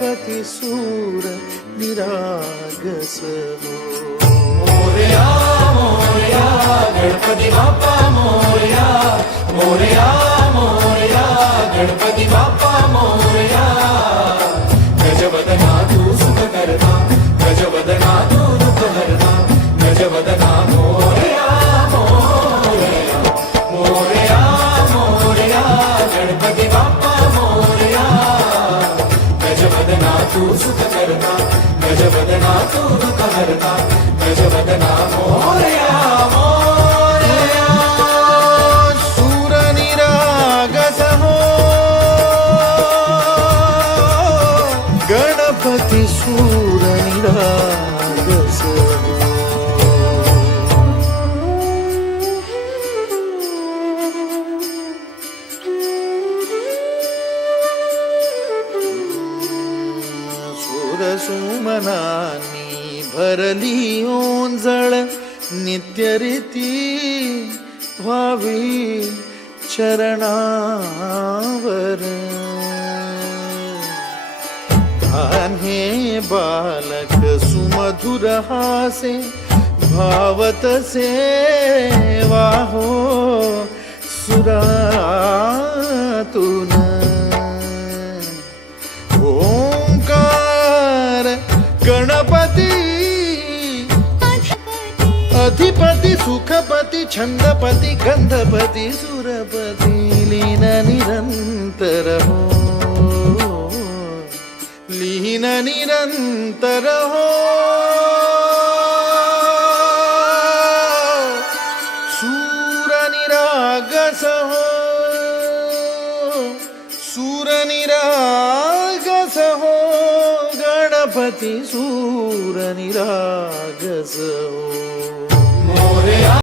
गणपती सूर निरागस हो. मोरया मोरया गणपती बाप्पा मोरया, मोरया मोरया गणपती बाप्पा मोरया. गजवदना तू सुख करता, गजवदना तू दुःख हरता, गजवदना मोरया मोरया, मोरया मोरया गणपती बाप्पा मोरया. गजवदना तू सुख करता, गजवदना तू दुःख हरता, गजवदना मोरया मोरया. सूर निरागस हो गणपती सूर निरागस हो. सुमनानी भरली ओंजळ नित्यरीती व्हावी चरणावर. हे बालक सुमधुर हासे भावतसे वाहो सुरातून. ओंकार गणपती अधिपती सुखपती छंदपती गंधपती सुरपती लीन निरंतर हो, लीन निरंतर हो. सूर निरागस हो, सूर निरागस हो गणपती सूर निरागस हो. मोरया